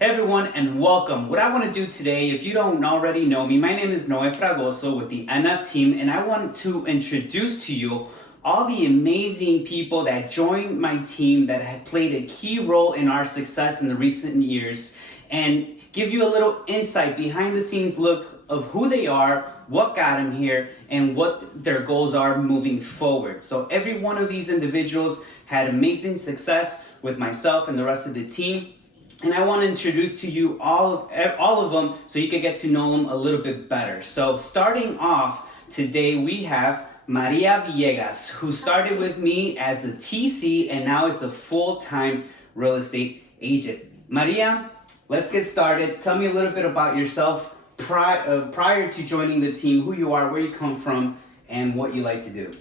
Hey everyone, and welcome. What I want to do today, if you don't already know me, my name is NoeFragoso with the NF team, and I want to introduce to you all the amazing people that joined my team that have played a key role in our success in the recent years, and give you a little insight behind the scenes look of who they are, what got them here, and what their goals are moving forward. So every one of these individuals had amazing success with myself and the rest of the team. And I want to introduce to you all of them so you can get to know them a little bit better. So starting off today, we have Maria Villegas, who started with me as a TC and now is a full-time real estate agent. Maria, let's get started. Tell me a little bit about yourself prior to joining the team, who you are, where you come from, and what you like to do.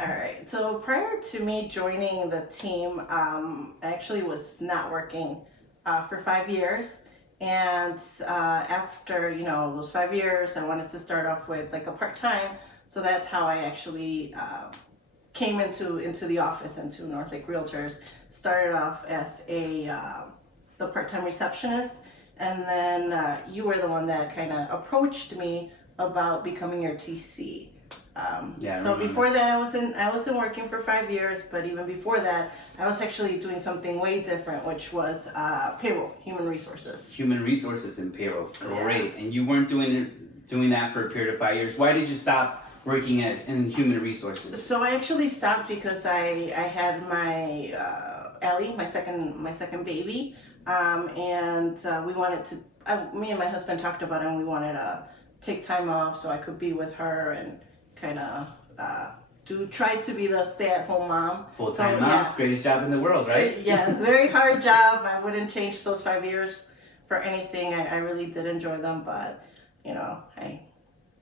All right. So prior to me joining the team, I actually was not working for 5 years, and after those 5 years, I wanted to start off with like a part-time. So that's how I actually came into the office, into Northlake Realtors. Started off as the part-time receptionist, and then you were the one that kind of approached me about becoming your TC. So before that, I wasn't working for 5 years, but even before that, I was actually doing something way different, which was payroll, human resources. Human resources and payroll, great. Yeah. And you weren't doing that for a period of 5 years. Why did you stop working in human resources? So I actually stopped because I had my Ellie, my second baby, and we wanted to. Me and my husband talked about it, and we wanted to take time off so I could be with her and kind of try to be the stay-at-home mom. Full-time mom, yeah. Greatest job in the world, right? Yeah, it's a very hard job. I wouldn't change those 5 years for anything. I really did enjoy them, but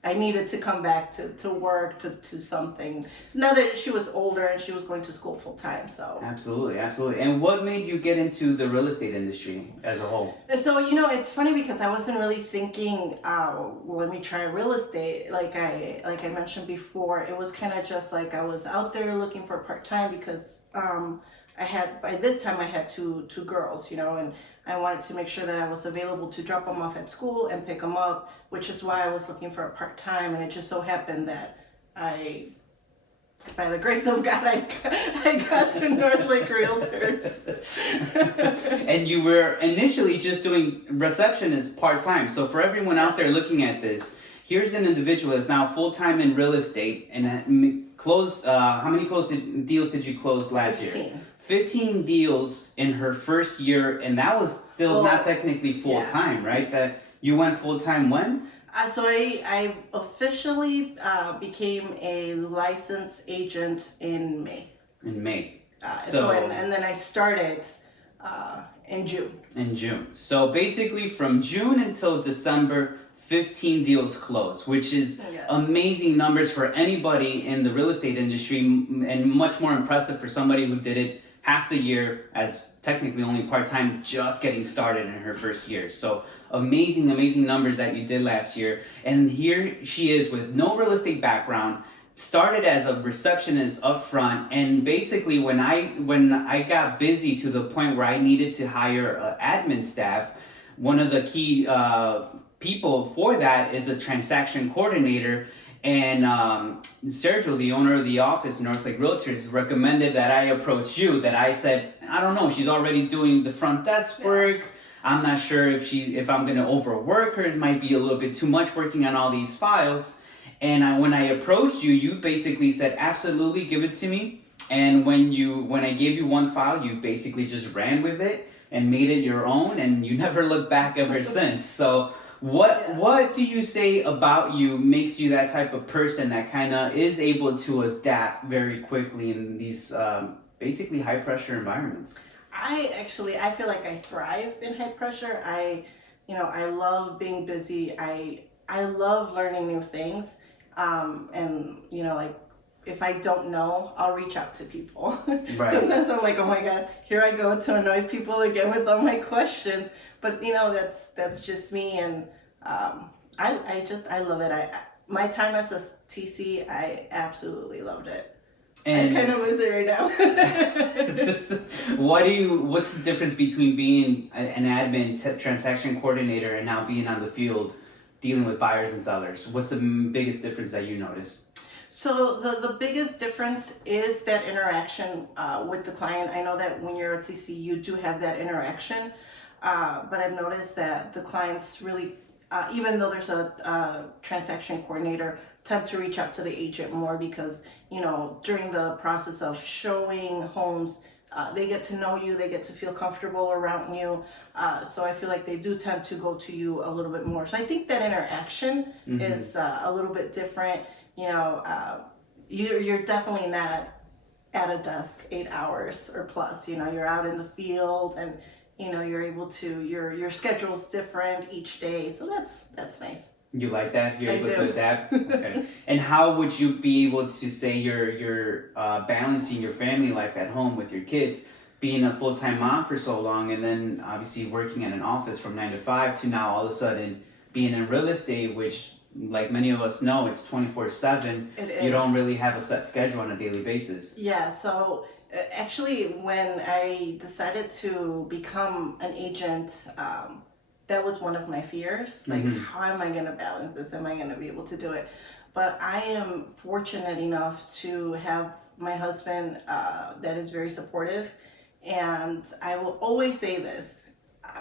I needed to come back to work, to something. Now that she was older and she was going to school full-time, so. Absolutely. And what made you get into the real estate industry as a whole? So, it's funny because I wasn't really thinking, let me try real estate. Like I mentioned before, it was kind of just like I was out there looking for part-time because by this time I had two girls, and I wanted to make sure that I was available to drop them off at school and pick them up, which is why I was looking for a part-time. And it just so happened that by the grace of God, I got to Northlake Realtors. And you were initially just doing receptionist part-time. So for everyone out there looking at this, here's an individual that's now full-time in real estate and how many deals did you close last 15. year? 15 deals in her first year, and that was still not technically full-time, right? That you went full-time when? So I officially became a licensed agent in May. In May. And then I started in June. In June. So basically from June until December, 15 deals closed, which is amazing numbers for anybody in the real estate industry, and much more impressive for somebody who did it half the year as technically only part-time, just getting started in her first year. So amazing numbers that you did last year. And here she is with no real estate background, started as a receptionist up front, and basically when I got busy to the point where I needed to hire admin staff, one of the key people for that is a transaction coordinator. And Sergio, the owner of the office, Northlake Realtors, recommended that I approach you. That I said, I don't know, she's already doing the front desk work. I'm not sure if I'm going to overwork her. It might be a little bit too much working on all these files. And when I approached you, you basically said, absolutely, give it to me. And when I gave you one file, you basically just ran with it and made it your own, and you never looked back ever since. So what do you say about you makes you that type of person that kind of is able to adapt very quickly in these basically high pressure environments? I feel like I thrive in high pressure. I love being busy. I love learning new things. And like if I don't know, I'll reach out to people. Right. Sometimes I'm like, oh my God, here I go to annoy people again with all my questions. But that's just me, and I love it. My time as a TC, I absolutely loved it. And I kind of miss it right now. what's the difference between being an admin transaction coordinator and now being on the field dealing with buyers and sellers? What's the biggest difference that you noticed? So the biggest difference is that interaction with the client. I know that when you're at CC, you do have that interaction, but I've noticed that the clients really, even though there's a transaction coordinator, tend to reach out to the agent more because, you know, during the process of showing homes, they get to know you, they get to feel comfortable around you. So I feel like they do tend to go to you a little bit more. So I think that interaction is a little bit different. You know, you're definitely not at a desk 8 hours or plus. You know, you're out in the field, and you know you're able to your schedule's different each day. So that's nice. You like that? You're able I to do. adapt? Okay. And how would you be able to say you're balancing your family life at home with your kids, being a full-time mom for so long, and then obviously working in an office from 9 to 5 to now all of a sudden being in real estate, which like many of us know, it's 24/7. It is. You don't really have a set schedule on a daily basis. Yeah, so actually, when I decided to become an agent, that was one of my fears. Like, how am I going to balance this? Am I going to be able to do it? But I am fortunate enough to have my husband that is very supportive. And I will always say this.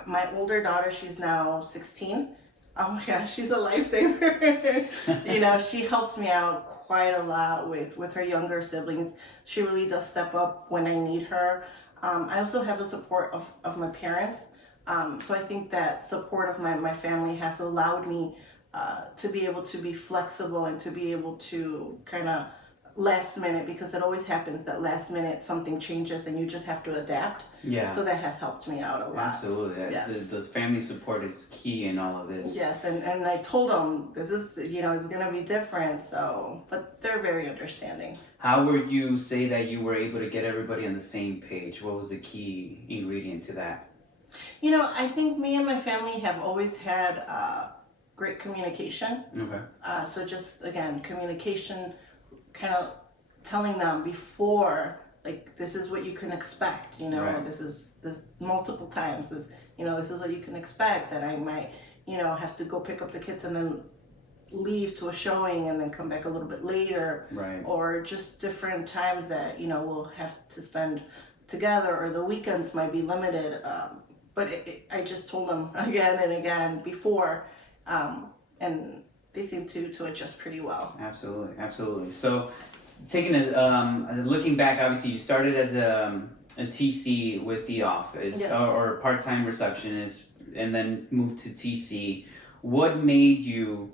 My older daughter, she's now 16. Oh my gosh, she's a lifesaver. You know, she helps me out quite a lot with her younger siblings. She really does step up when I need her. I also have the support of my parents. So I think that support of my family has allowed me to be able to be flexible and to be able to kind of last minute, because it always happens that last minute something changes and you just have to adapt. Yeah. So that has helped me out a lot. Absolutely. Yes. The family support is key in all of this. Yes, and I told them this is, you know, it's gonna be different. So, but they're very understanding. How would you say that you were able to get everybody on the same page? What was the key ingredient to that? You know, I think me and my family have always had great communication. Okay. So just again, communication, kind of telling them before, like, this is what you can expect. You know, Right. this multiple times. This, you know, this is what you can expect. That I might, you know, have to go pick up the kids and then leave to a showing and then come back a little bit later. Right. Or just different times that, you know, we'll have to spend together, or the weekends might be limited. But I just told them again and again before, and they seem to adjust pretty well. Absolutely, absolutely. So, taking looking back, obviously you started as a TC with the office, Yes. or part-time receptionist, and then moved to TC. What made you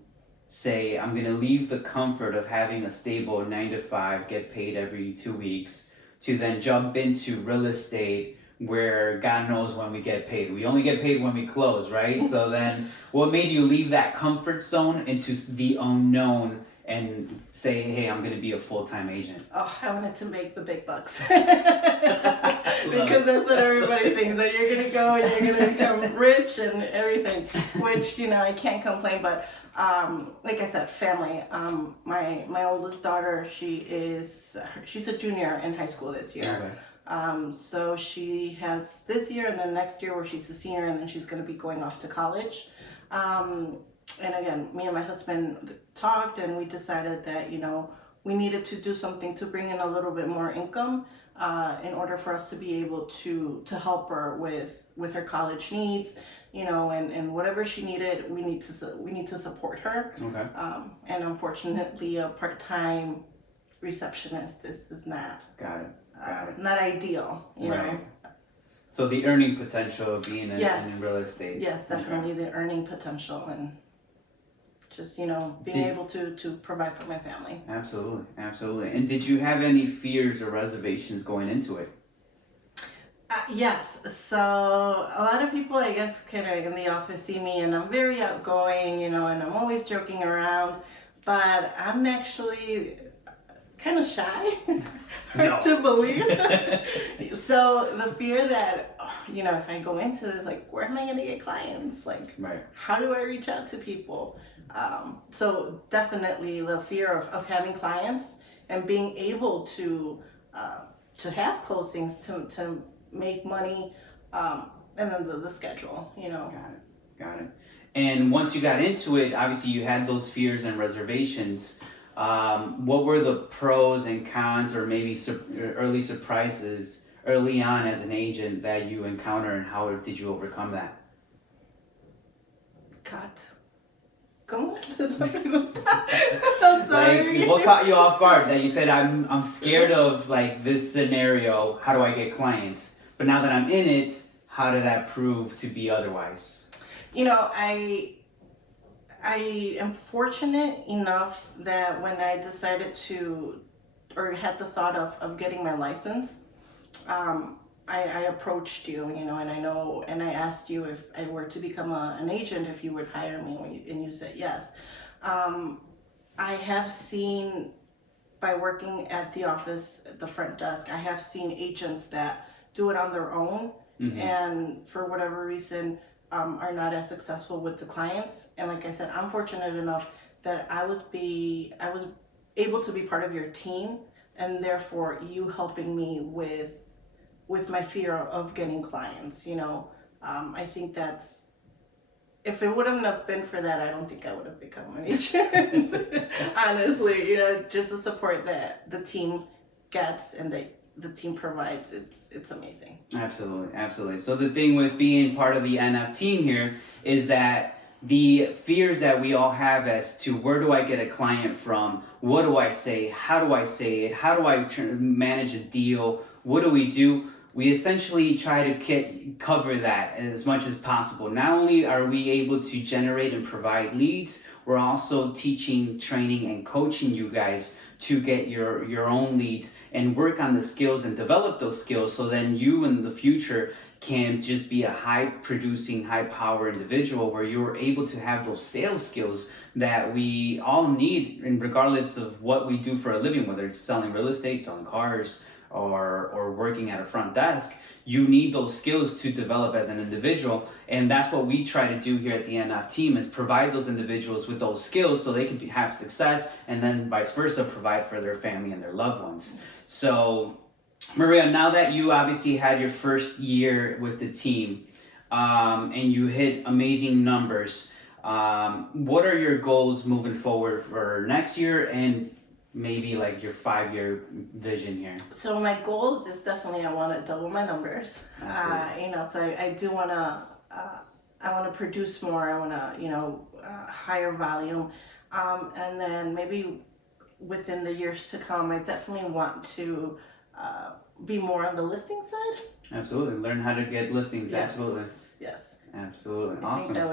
say, I'm going to leave the comfort of having a stable 9 to 5, get paid every 2 weeks, to then jump into real estate, where God knows when we get paid. We only get paid when we close, right? So then what made you leave that comfort zone into the unknown and say, hey, I'm going to be a full-time agent? Oh, I wanted to make the big bucks. Because that's what everybody thinks, that you're going to go and you're going to become rich and everything, which, you know, I can't complain. But like I said, family. My oldest daughter, she's a junior in high school this year. Okay. So she has this year and then next year where she's a senior, and then she's going to be going off to college. And again, me and my husband talked, and we decided that, you know, we needed to do something to bring in a little bit more income in order for us to be able to help her with her college needs, you know, and whatever she needed, we need to support her. Okay. And unfortunately, a part-time receptionist is not. Got it. Not ideal, you know. So the earning potential of being in real estate. Yes, definitely the earning potential, and just, you know, being able to provide for my family. Absolutely, absolutely. And did you have any fears or reservations going into it? Yes. So a lot of people, I guess, kind of in the office see me, and I'm very outgoing, you know, and I'm always joking around, but I'm actually kind of shy. Hard to believe. So the fear that, you know, if I go into this, like, where am I going to get clients? Like, how do I reach out to people? So definitely the fear of having clients and being able to to have closings, to make money, and then the schedule, you know. Got it. And once you got into it, obviously you had those fears and reservations. What were the pros and cons, or maybe early surprises early on as an agent that you encountered, and how did you overcome that? God. ¿Cómo? I'm sorry. Like, what caught you off guard that you said, I'm scared of like this scenario, how do I get clients? But now that I'm in it, how did that prove to be otherwise? You know, I am fortunate enough that when I decided to, or had the thought of getting my license, I approached you, you know, and I asked you if I were to become an agent, if you would hire me, and you said yes. I have seen, by working at the office, at the front desk, I have seen agents that do it on their own, and for whatever reason, are not as successful with the clients. And like I said, I'm fortunate enough that I was able to be part of your team, and therefore you helping me with my fear of getting clients, you know. I think that's, if it wouldn't have been for that, I don't think I would have become an agent. Honestly, you know, just the support that the team gets and the team provides, it's amazing. Absolutely. So the thing with being part of the NF team here is that the fears that we all have as to where do I get a client from, what do I say, how do I say it, how do I manage a deal, what do? We essentially try to cover that as much as possible. Not only are we able to generate and provide leads, we're also teaching, training, and coaching you guys to get your own leads and work on the skills and develop those skills, so then you in the future can just be a high producing, high power individual where you're able to have those sales skills that we all need, and regardless of what we do for a living, whether it's selling real estate, selling cars, or working at a front desk, you need those skills to develop as an individual. And that's what we try to do here at the NF team, is provide those individuals with those skills so they can have success, and then vice versa, provide for their family and their loved ones. So Maria, now that you obviously had your first year with the team, and you hit amazing numbers, what are your goals moving forward for next year, and maybe like your 5-year vision here? So my goals is definitely, I want to double my numbers. You know, so I do want to, I want to produce more. I want to, you know, higher volume, and then maybe within the years to come, I definitely want to be more on the listing side. Absolutely, learn how to get listings. Yes. Absolutely. Yes. Absolutely. I Awesome. think that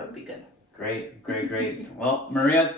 would be good. Great. Well, Maria,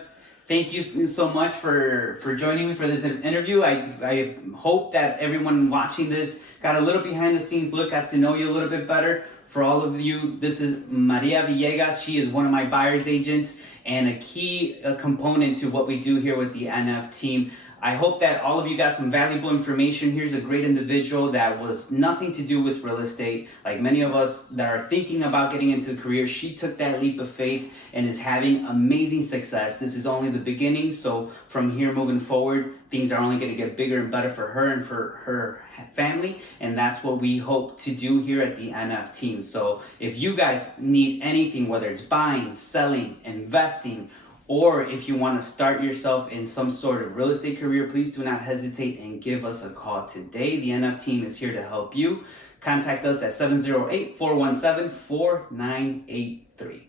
thank you so much for joining me for this interview. I hope that everyone watching this got a little behind the scenes look, got to know you a little bit better. For all of you, this is Maria Villegas. She is one of my buyer's agents and a key component to what we do here with the NF team. I hope that all of you got some valuable information. Here's a great individual that was nothing to do with real estate. Like many of us that are thinking about getting into the career, she took that leap of faith and is having amazing success. This is only the beginning. So from here moving forward, things are only going to get bigger and better for her and for her family. And that's what we hope to do here at the NF team. So if you guys need anything, whether it's buying, selling, investing, or if you want to start yourself in some sort of real estate career, please do not hesitate and give us a call today. The NF team is here to help you. Contact us at 708-417-4983.